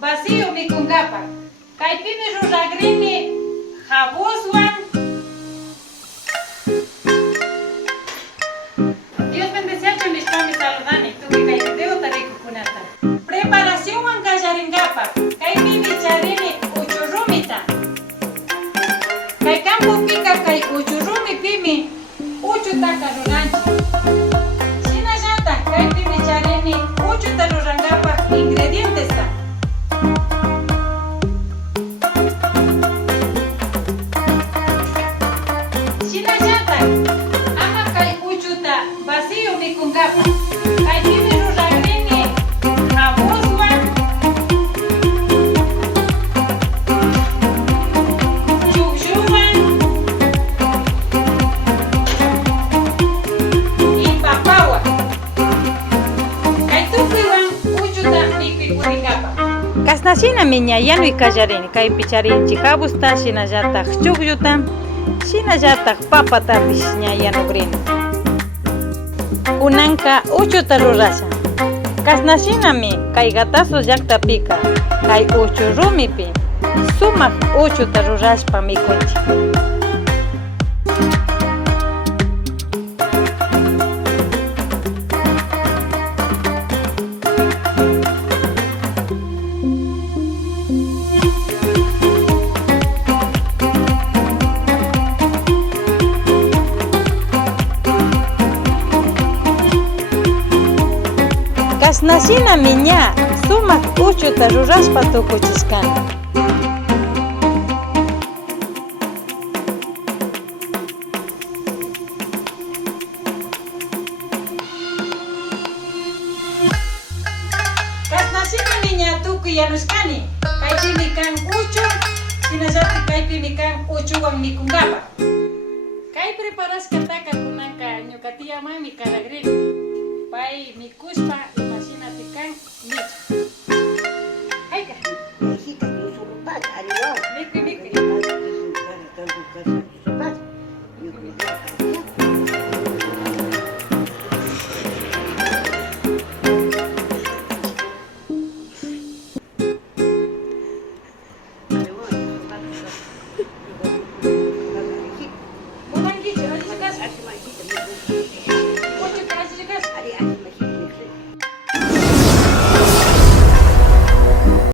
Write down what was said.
vacío mikunkapak. Kaypimi ruragrini jabuswan. Dios bendeciacho nishpami saludani, tuki kay video tarikukunata. Preparación wan kallarinkapak. Kaypimi charini uchurumita. Kay campo pika kay uchurumipimi uchutaka ruranchik. Shinallata kaypimi charini uchuta rurankapak ingredientes ta. Shinallata ama kay uchuta vacío mikunkapak. Kaypimi ruragrini jabuswan, chukshuwan y papawan. Kay tukuiwan uchuta mikpikurinkapak. Kasnashina miña yanuy kallarini kaypi charinchik habusta shinallataq chuqlluta shinallataq papatapish ña yanugrini. Kunanka uchuta rurasha. Kasnashinami kay Gatazo llaqtapika kay uchurumipi sumaq uchuta rurashpa mikunchik. Kasnashina miña sumaq uchuta rurashpa tukuchishkani. Kasnashina miña tukuy yanushkani. Kaypimi kan uchu, shinallata kaypimi kan uchuwan mikunkapak. Kay preparashkataka kunanka ñuka tiyamami karagrini. Pay mikushpa